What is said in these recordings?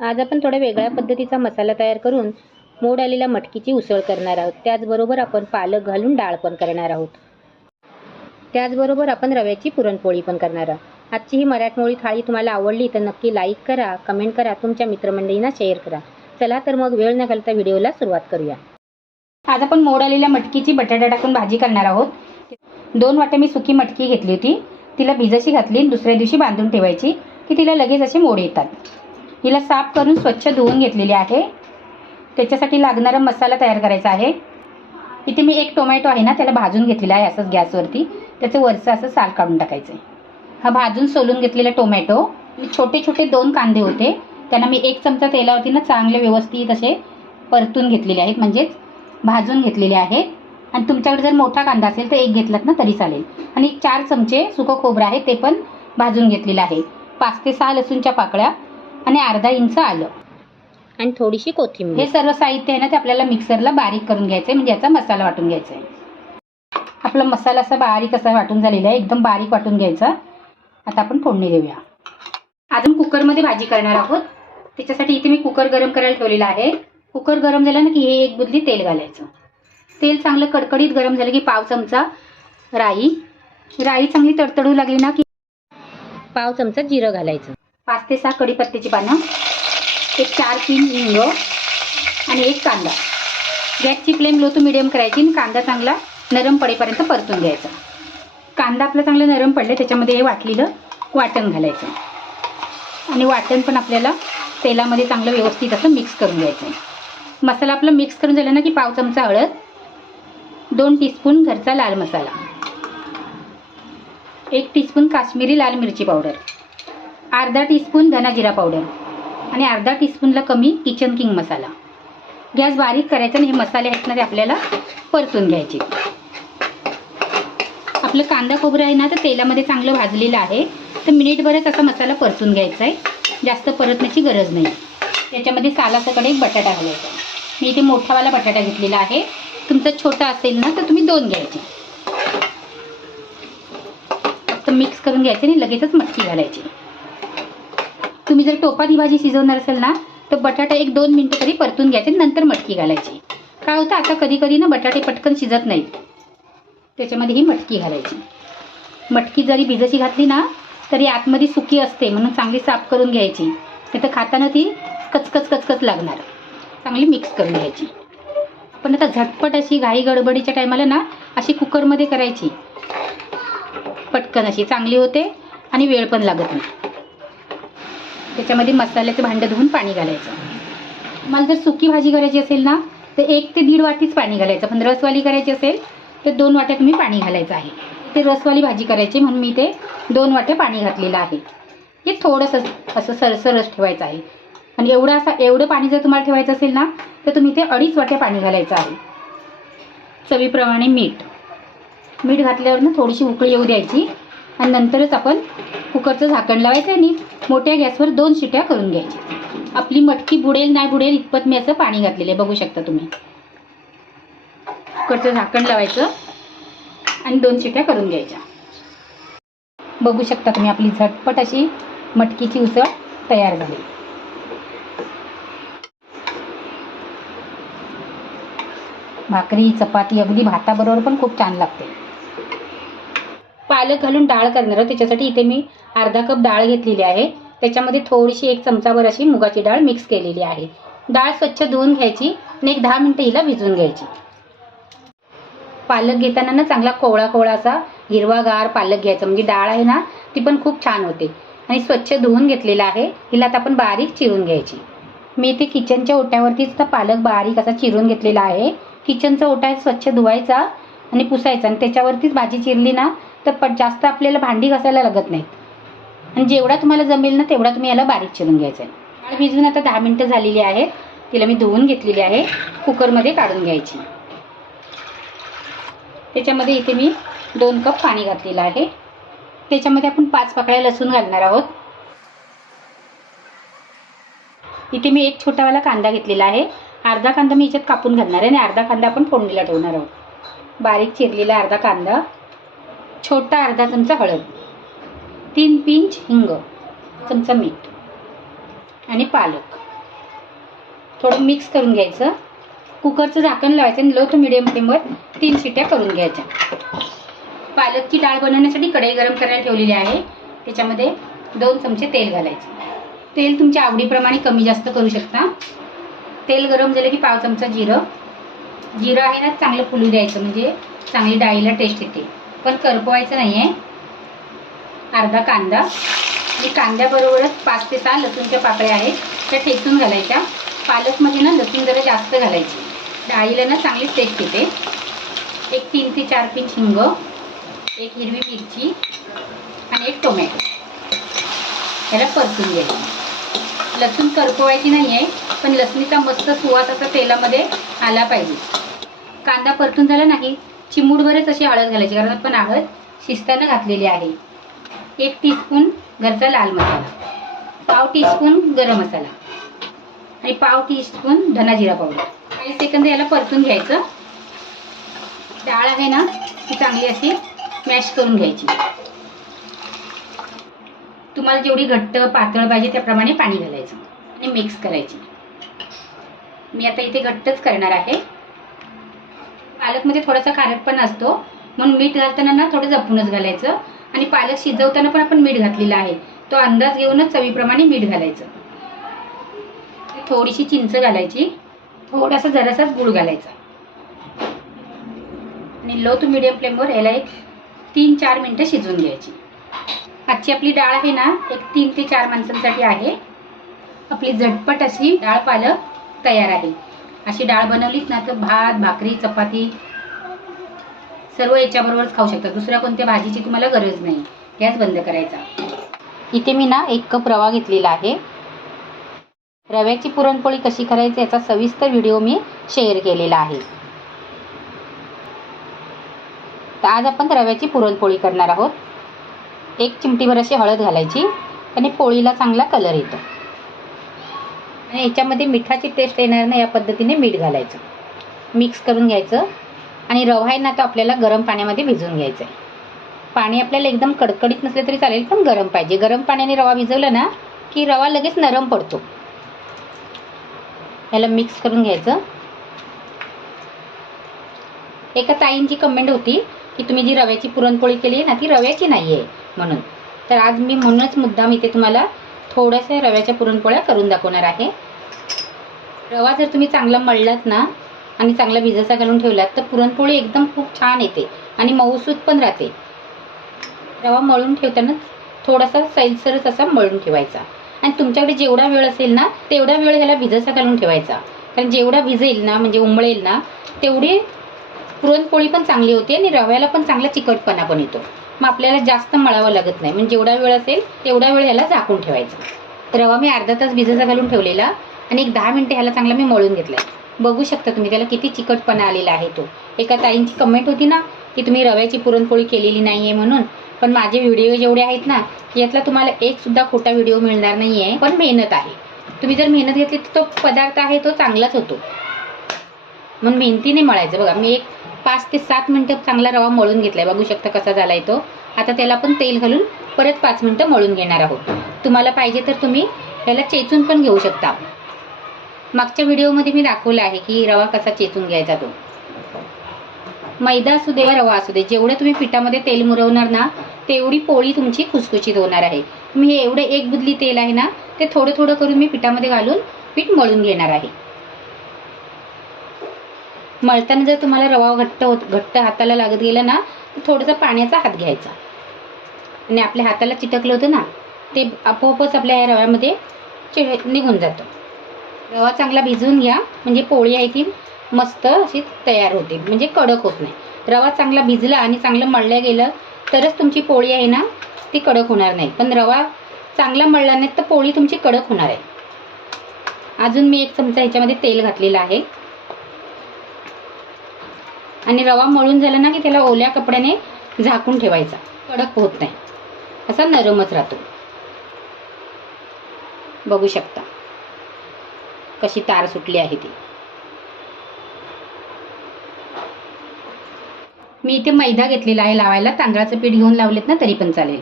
आज आपण थोड्या वेगळ्या पद्धतीचा मसाला तयार करून मोड आलेल्या मटकीची उसळ करणार आहोत. त्याचबरोबर आपण पालक घालून डाळ पण करणार आहोत. त्याचबरोबर आपण रव्याची पुरणपोळी पण करणार आहोत. आजची ही मराठमोळी थाळी तुम्हाला आवडली तर नक्की लाईक करा कमेंट करा तुमच्या मित्रमंडळींना शेअर करा. चला तर मग वेळ न घालता व्हिडिओला सुरुवात करूया. आज आपण मोड आलेल्या मटकीची बटाटा टाकून भाजी करणार आहोत. दोन वाटे मी सुकी मटकी घेतली होती. तिला भिजशी घातली दुसऱ्या दिवशी बांधून ठेवायची की तिला लगेच असे मोड येतात. हिला साफ करून स्वच्छ धुवून घेतलेली आहे. त्याच्यासाठी लागणारा मसाला तयार करायचा आहे. इथे मी एक टोमॅटो आहे ना त्याला भाजून घेतलेला आहे असंच गॅसवरती. त्याचं वरचं असं साल काढून टाकायचं आहे. हा भाजून सोलून घेतलेला टोमॅटो. छोटे छोटे दोन कांदे होते. त्यांना मी एक चमचा तेलावरती ना चांगले व्यवस्थित असे परतून घेतलेले आहेत. म्हणजेच भाजून घेतलेले आहेत. आणि तुमच्याकडे जर मोठा कांदा असेल तर एक घेतलात ना तरी चालेल. आणि चार चमचे सुकं खोबरं आहे ते पण भाजून घेतलेलं आहे. पाच ते सहा लसूणच्या पाकळ्या. आणि अर्धा इंच आलं. आणि थोडीशी कोथिंबीर. हे सर्व साहित्य आहे ना ते आपल्याला मिक्सरला बारीक करून घ्यायचं आहे म्हणजे याचा मसाला वाटून घ्यायचा आहे आपला मसाला असा बारीक असा वाटून झालेला आहे एकदम बारीक वाटून घ्यायचा. आता आपण फोडणी देऊया. अजून कुकरमध्ये भाजी करणार आहोत. त्याच्यासाठी इथे मी कुकर गरम करायला ठेवलेला आहे. कुकर गरम झालं ना की हे एक बुदली तेल घालायचं. तेल चांगलं कडकडीत गरम झालं की पाव चमचा राई. राई चांगली तडतडू लागली ना की पाव चमचा जिरं घालायचं. पाच ते सहा कढीपत्त्याची पानं एक चार तीन हिंग आणि एक कांदा. गॅसची फ्लेम लो टू मिडियम करायची आणि कांदा चांगला नरम पडेपर्यंत परतून घ्यायचा. कांदा आपला चांगला नरम पडले त्याच्यामध्ये हे वाटलेलं वाटण घालायचं. आणि वाटण पण आपल्याला तेलामध्ये चांगलं व्यवस्थित असं मिक्स करून घ्यायचं. आहे मसाला आपला मिक्स करून झाला ना की पाव चमचा हळद दोन टीस्पून घरचा लाल मसाला एक टीस्पून काश्मीरी लाल मिरची पावडर. अर्धा टीस्पून धना जिरा पावडर आणि अर्धा टीस्पूनला कमी किचन किंग मसाला गॅस बारीक करायचा आणि हे मसाले आहेत ना ते आपल्याला परतून घ्यायचे. आपलं कांदा खोबरं आहे ना तर तेलामध्ये चांगलं भाजलेलं आहे. तर मिनिटभरच असा मसाला परतून घ्यायचा आहे. जास्त परतण्याची गरज नाही. त्याच्यामध्ये सालासाकडे एक बटाटा घालायचा. मी इथे मोठावाला बटाटा घेतलेला आहे. तुमचा छोटा असेल ना तर तुम्ही दोन घ्यायचे. फक्त मिक्स करून घ्यायचे आणि लगेचच मटकी घालायची. तुम्ही जर टोपात ही भाजी शिजवणार असेल ना तर बटाटा एक दोन मिनटं तरी परतून घ्यायचे नंतर मटकी घालायची. काय होतं आता कधी कधी ना बटाटे पटकन शिजत नाहीत. त्याच्यामध्ये ही मटकी घालायची. मटकी जरी भिजशी घातली ना तरी आतमध्ये सुकी असते म्हणून चांगली साफ करून घ्यायची. नाही तर खाताना ती कचकच कचकच लागणार. चांगली मिक्स करून घ्यायची. पण आता झटपट अशी घाई गडबडीच्या टायमाला ना अशी कुकरमध्ये करायची. पटकन अशी चांगली होते आणि वेळ पण लागत नाही. त्याच्यामध्ये मसाल्याचं भांडं धुवून पाणी घालायचं. मला जर सुकी भाजी करायची असेल ना तर एक ते दीड वाटीच पाणी घालायचं. पण रसवाली करायची असेल तर दोन वाट्या तुम्ही पाणी घालायचं आहे. ते रसवाली भाजी करायची म्हणून मी ते दोन वाट्या पाणी घातलेलं आहे. हे थोडंसं असं सरसरस ठेवायचं आहे. आणि एवढं असं एवढं पाणी जर तुम्हाला ठेवायचं असेल ना तर तुम्ही ते अडीच वाट्या पाणी घालायचं आहे. चवीप्रमाणे मीठ. मीठ घातल्यावर ना थोडीशी उकळी येऊ द्यायची. आणि नंतरच आपण कुकरचं झाकण लावायचं आणि मोठ्या गॅसवर दोन शिट्या करून घ्यायच्या. आपली मटकी बुडेल नाही बुडेल इतपत मी असं पाणी घातलेलं आहे. बघू शकता तुम्ही. कुकरचं झाकण लावायचं आणि दोन शिट्या करून घ्यायच्या. बघू शकता तुम्ही आपली झटपट अशी मटकीची उसळ तयार झाली. भाकरी चपाती अगदी भाताबरोबर पण खूप छान लागते. पालक घालून डाळ करणार आहोत. त्याच्यासाठी इथे मी अर्धा कप डाळ घेतलेली आहे. त्याच्यामध्ये थोडीशी एक चमचाभर अशी मुगाची डाळ मिक्स केलेली आहे. डाळ स्वच्छ धुवून घ्यायची आणि एक दहा मिनटं हिला भिजवून घ्यायची. पालक घेताना ना चांगला कोवळा कोवळा असा हिरवागार पालक घ्यायचा. म्हणजे डाळ आहे ना ती पण खूप छान होते. आणि स्वच्छ धुवून घेतलेला आहे. हिला आता आपण बारीक चिरून घ्यायची. मी इथे किचनच्या ओट्यावरतीच तर पालक बारीक असा चिरून घेतलेला आहे. किचनचा ओटा स्वच्छ धुवायचा आणि पुसायचा आणि त्याच्यावरतीच भाजी चिरली ना तर पण जास्त आपल्याला भांडी घासायला लागत नाहीत. आणि जेवढा तुम्हाला जमेल ना तेवढा तुम्ही याला बारीक चिरून घ्यायचं आहे. डाळ भिजून आता दहा मिनटं झालेली आहेत. तिला मी धुवून घेतलेली आहे. कुकरमध्ये काढून घ्यायची. त्याच्यामध्ये इथे मी दोन कप पाणी घातलेलं आहे. त्याच्यामध्ये आपण पाच पाकळ्या लसूण घालणार आहोत. इथे मी एक छोटावाला कांदा घेतलेला आहे. अर्धा कांदा मी याच्यात कापून घालणार आहे आणि अर्धा कांदा आपण फोडणीला ठेवणार आहोत. बारीक चिरलेला अर्धा कांदा. छोटा अर्धा चमचा हळद तीन पिंच हिंग चमचा मीठ आणि पालक. थोडं मिक्स करून घ्यायचं. कुकरचं झाकण लावायचं आणि लो टू मिडियम फ्लेमवर तीन शिट्या करून घ्यायच्या. पालकची डाळ बनवण्यासाठी कढई गरम करायला ठेवलेली आहे. त्याच्यामध्ये दोन चमचे तेल घालायचे. तेल तुमच्या आवडीप्रमाणे कमी जास्त करू शकता. तेल गरम झालं की पाव चमचा जिरं. जिरं आहे ना चांगलं फुलू द्यायचं. म्हणजे चांगली डाळीला टेस्ट येते. पण करपवायचं नाही आहे अर्धा कांदा. आणि कांद्याबरोबरच पाच ते सहा लसूणच्या पाकळ्या आहेत. त्या ठेचून घालायच्या. पालकमध्ये ना लसूण जरा जास्त घालायची. डाळीला ना चांगली टेस्ट येते. एक तीन ते चार पिंच हिंग एक हिरवी मिरची आणि एक टोमॅटो. याला परतून घ्यायचं. लसूण करपवायची नाही आहे पण लसणीचा मस्त सुवास असा तेलामध्ये आला पाहिजे. कांदा परतून झाला नाही चिमूडभरच अशी हळद घालायची कारण आपण हळद शिस्तानं घातलेली आहे. एक टीस्पून घरचा लाल मसाला पाव टीस्पून गरम मसाला आणि पाव टीस्पून धना जिरा पावडर. काही सेकंद याला परतून घ्यायचं. डाळ आहे ना ती चांगली अशी मॅश करून घ्यायची. तुम्हाला जेवढी घट्ट पातळ पाहिजे त्याप्रमाणे पाणी घालायचं आणि मिक्स करायची. मी आता इथे घट्टच करणार आहे. पालकमध्ये थोडासा खारटपणा असतो. म्हणून मीठ घालताना ना थोडं जपूनच घालायचं. आणि पालक शिजवताना पण आपण मीठ घातलेला आहे. तो अंदाज घेऊनच चवीप्रमाणे मीठ घालायचं. थोडीशी चिंच घालायची. थोडासा जरासाच गुळ घालायचा. आणि लो टू मिडियम फ्लेमवर याला एक तीन चार मिनटं शिजवून घ्यायची. आजची आपली डाळ आहे ना एक तीन ते चार माणसांसाठी आहे. आपली झटपट अशी डाळ पालक तयार आहे. अशी डाळ बनवलीच ना तर भात भाकरी चपाती सर्व याच्याबरोबरच खाऊ शकता. दुसऱ्या कोणत्या भाजीची तुम्हाला गरज नाही. गॅस बंद करायचा. इथे मी ना एक कप रवा घेतलेला आहे. रव्याची पुरणपोळी कशी करायची याचा सविस्तर व्हिडिओ मी शेअर केलेला आहे. तर आज आपण रव्याची पुरणपोळी करणार आहोत. एक चिमटीभर अशी हळद घालायची आणि पोळीला चांगला कलर येतो. आणि याच्यामध्ये मिठाची टेस्ट येणार ना या पद्धतीने मीठ घालायचं. मिक्स करून घ्यायचं आणि रवा आहे ना तो आपल्याला गरम पाण्यामध्ये भिजवून घ्यायचं आहे. पाणी आपल्याला एकदम कडकडीत नसले तरी चालेल पण गरम पाहिजे. गरम पाण्याने रवा भिजवला ना की रवा लगेच नरम पडतो. याला मिक्स करून घ्यायचं. एका ताईंची कमेंट होती की तुम्ही जी रव्याची पुरणपोळी केली आहे ना ती रव्याची नाही आहे म्हणून. तर आज मी म्हणूनच मुद्दाम इथे तुम्हाला थोड्याशा रव्याच्या पुरणपोळ्या करून दाखवणार आहे. रवा जर तुम्ही चांगला मळलात ना आणि चांगला भिजसा घालून ठेवलात तर पुरणपोळी एकदम खूप छान येते आणि मऊसूत पण राहते. रवा मळून ठेवताना थोडासा सैलसरच असा मळून ठेवायचा. आणि तुमच्याकडे जेवढा वेळ असेल ना तेवढा वेळ ह्याला भिजसा घालून ठेवायचा. कारण जेवढा भिजेल ना म्हणजे उमळेल ना तेवढी पुरणपोळी पण चांगली होते आणि रव्याला पण चांगला चिकटपणा पण येतो. मग आपल्याला जास्त मळावं लागत नाही. म्हणजे जेवढा वेळ असेल तेवढा वेळ ह्याला झाकून ठेवायचा. रवा मी अर्धा तास भिजाचा घालून ठेवलेला आणि एक दहा मिनटं ह्याला चांगला मी मळून घेतलाय. बघू शकता तुम्ही त्याला किती चिकटपणा आलेला आहे तो. एका ताईंची कमेंट होती ना की तुम्ही रव्याची पुरणपोळी केलेली नाही आहे म्हणून. पण माझे व्हिडिओ जेवढे आहेत ना यातला तुम्हाला एक सुद्धा खोटा व्हिडिओ मिळणार नाही आहे पण मेहनत आहे. तुम्ही जर मेहनत घेतली तर तो पदार्थ आहे तो चांगलाच होतो. म्हणून मेहनतीने मळायचं. बघा मी एक पाच ते सात मिनटं चांगला रवा मळून घेतलाय. बघू शकता कसा झालाय तो. आता त्याला आपण तेल घालून परत पाच मिनटं मळून घेणार आहोत. तुम्हाला पाहिजे तर तुम्ही त्याला चेचून पण घेऊ शकता. मागच्या व्हिडिओमध्ये मी दाखवलं आहे की रवा कसा चेचून घ्यायचा तो. मैदा असू दे रवा असू दे जेवढं तुम्ही पिठामध्ये तेल मुरवणार ना तेवढी पोळी तुमची खुसखुशीत होणार आहे. मी हे एवढं एक बुदली तेल आहे ना ते थोडं थोडं करून मी पिठामध्ये घालून पीठ मळून घेणार आहे. मळताना जर तुम्हाला रवा घट्ट होत घट्ट हाताला लागत गेला ना तर थोडासा पाण्याचा हात घ्यायचा. आणि आपल्या हाताला चिटकलं होतं ना ते आपोआपच आपल्या या रव्यामध्ये चिळ निघून जातं. रवा चांगला भिजवून घ्या म्हणजे पोळी आहे ती मस्त अशी तयार होते म्हणजे कडक होत नाही. रवा चांगला भिजला आणि चांगलं मळलं गेलं तरच तुमची पोळी आहे ना ती कडक होणार नाही. पण रवा चांगला मळला नाही तर पोळी तुमची कडक होणार आहे. अजून मी एक चमचा ह्याच्यामध्ये तेल घातलेलं आहे. आणि रवा मळून झाला ना की त्याला ओल्या कपड्याने झाकून ठेवायचा. कडक होत नाही. असा नरमच राहतो. बघू शकता. कशी तार सुटली आहे ती. मी इथे मैदा घेतलेला आहे लावायला. तांदळाचं पीठ घेऊन लावलेत ना तरी पण चालेल.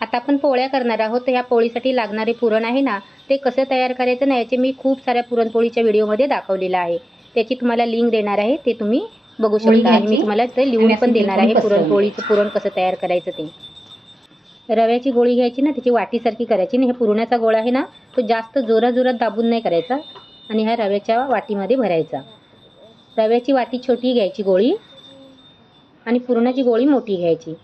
आता आपण पोळ्या करणार आहोत. तर ह्या पोळीसाठी लागणारे पुरण आहे ना ते कसं तयार करायचं ना याचे मी खूप साऱ्या पुरणपोळीच्या व्हिडिओमध्ये दाखवलेलं आहे. त्याची तुम्हाला लिंक देणार आहे ते तुम्ही बघू शकता. आणि मी तुम्हाला ते लिहून पण देणार आहे पुरणपोळीचं पुरण कसं तयार करायचं ते. रव्याची गोळी घ्यायची ना त्याची वाटीसारखी करायची आणि हे पुरणाचा गोळा आहे ना तो जास्त जोरात जोरात दाबून नाही करायचा आणि ह्या रव्याच्या वाटीमध्ये भरायचा. रव्याची वाटी छोटी घ्यायची गोळी आणि पुरणाची गोळी मोठी घ्यायची.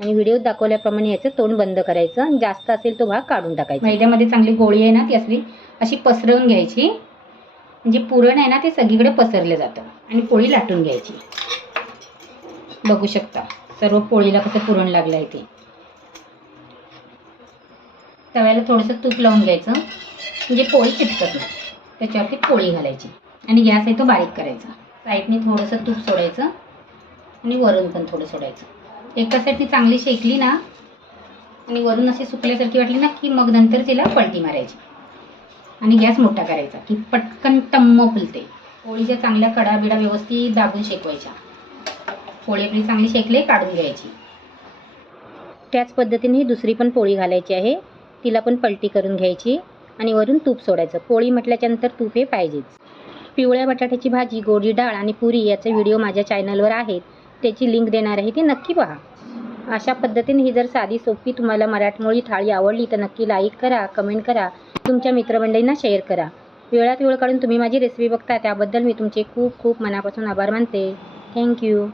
आणि व्हिडिओत दाखवल्याप्रमाणे याचं तोंड बंद करायचं आणि जास्त असेल तो भाग काढून टाकायचा. मैद्यामध्ये चांगली गोळी आहे ना ती असली अशी पसरवून घ्यायची. म्हणजे पुरण आहे ना ते सगळीकडे पसरलं जातं. आणि पोळी लाटून घ्यायची. बघू शकता. सर्व पोळीला कसं पुरण लागलं आहे ते. तव्याला थोडंसं तूप लावून घ्यायचं. म्हणजे पोळी चिटकत नाही. त्याच्यावरती पोळी घालायची. आणि गॅस आहे तो बारीक करायचा. साईडने थोडंसं तूप सोडायचं. आणि वरून पण थोडं सोडायचं. एका साईडने चांगली शेकली ना आणि वरून अशी सुकल्यासारखी वाटली ना की मग नंतर तिला पलटी मारायची. आणि गॅस मोठा करायचा की पटकन टम्म फुलते. पोळीच्या चांगल्या कडा बिडा व्यवस्थित दाबून शेकवायच्या. पोळी आपली चांगली शेकले काढून घ्यायची. त्याच पद्धतीने ही दुसरी पण पोळी घालायची आहे. तिला पण पलटी करून घ्यायची आणि वरून तूप सोडायचं. पोळी म्हटल्याच्यानंतर तूप हे पाहिजेच. पिवळ्या बटाट्याची भाजी गोडी डाळ आणि पुरी याचे व्हिडिओ माझ्या चॅनलवर आहेत. त्याची लिंक देणार आहे ती नक्की पहा. अशा पद्धतीने ही जर साधी सोपी तुम्हाला मराठमोळी थाळी आवडली तर नक्की लाईक करा कमेंट करा. तुमच्या मित्रमंडळींना शेअर करा. वेळात वेळ काढून तुम्ही माझी रेसिपी बघता त्याबद्दल मी तुमचे खूप खूप मनापासून आभार मानते. थँक्यू